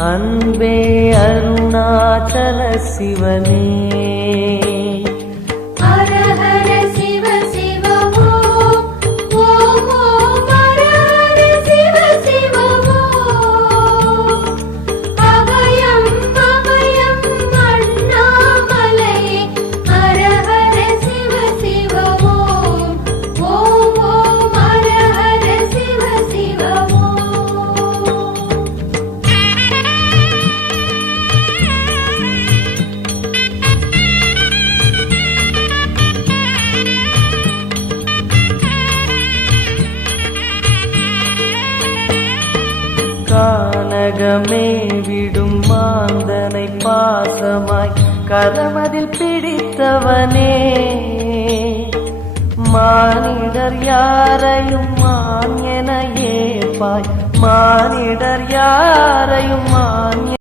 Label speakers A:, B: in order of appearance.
A: அன்பே அருணாச்சல சிவனே. கானகமே விடும் மாந்தனை பாசமாய் கரமதில் பிடித்தவனே. மானிடர் யாரையும் மான் என ஏற்பாய். மானிடர் யாரையும் மான்